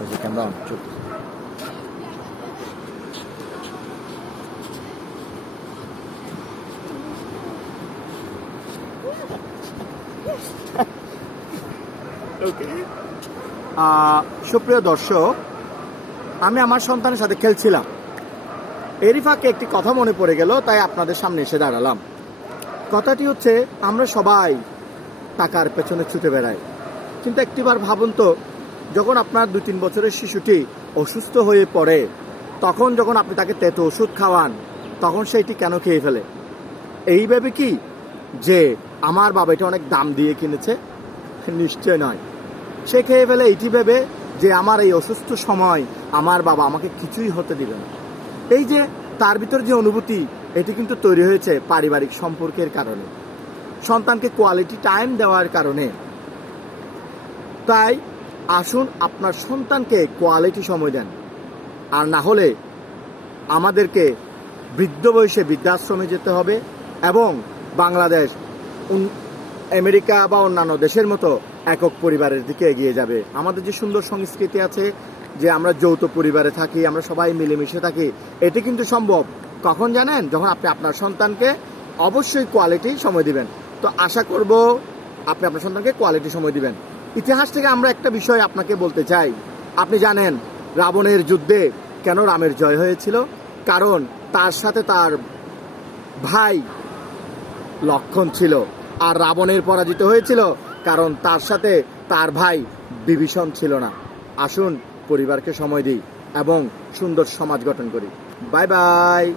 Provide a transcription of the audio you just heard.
ওই যে ক্যামেরা চুপ আহ, সুপ্রিয় দর্শক আমি আমার সন্তানের সাথে খেলছিলাম। এরই ফাঁকে একটি কথা মনে পড়ে গেল তাই আপনাদের সামনে এসে দাঁড়ালাম। কথাটি হচ্ছে আমরা সবাই টাকার পেছনে ছুটে বেড়াই। কিন্তু একটিবার ভাবুন তো যখন আপনার দু তিন বছরের শিশুটি অসুস্থ হয়ে পড়ে, তখন যখন আপনি তাকে তেতো ওষুধ খাওয়ান, তখন সেইটি কেন খেয়ে ফেলে? এই ভেবে কি যে আমার বাবা এটা অনেক দাম দিয়ে কিনেছে? নিশ্চয় নয়। সে খেয়ে ফেলে এইটি ভেবে যে আমার এই অসুস্থ সময় আমার বাবা আমাকে কিছুই হতে দিবে না। এই যে তার ভিতর যে অনুভূতি, এটি কিন্তু তৈরি হয়েছে পারিবারিক সম্পর্কের কারণে। সন্তানকে কোয়ালিটি টাইম দেওয়ার কারণে। তাই আসুন আপনার সন্তানকে কোয়ালিটি সময় দেন। আর না হলে আমাদেরকে বৃদ্ধ বয়সে বৃদ্ধাশ্রমে যেতে হবে এবং বাংলাদেশ আমেরিকা বা অন্যান্য দেশের মতো একক পরিবারের দিকে এগিয়ে যাবে। আমাদের যে সুন্দর সংস্কৃতি আছে, যে আমরা যৌথ পরিবারে থাকি, আমরা সবাই মিলেমিশে থাকি, এটি কিন্তু সম্ভব। কখন জানেন? যখন আপনি আপনার সন্তানকে অবশ্যই কোয়ালিটি সময় দিবেন। তো আশা করব আপনি আপনার সন্তানকে কোয়ালিটি সময় দিবেন। ইতিহাস থেকে আমরা একটা বিষয় আপনাকে বলতে চাই। আপনি জানেন, রাবণের যুদ্ধে কেন রামের জয় হয়েছিল? কারণ তার সাথে তার ভাই লক্ষণ ছিল আর রাবণের পরাজিত হয়েছিল কারণ তার সাথে তার ভাই বিভীষণ ছিল না। আসুন, পরিবারকে সময় দিই এবং সুন্দর সমাজ গঠন করি। Bye bye!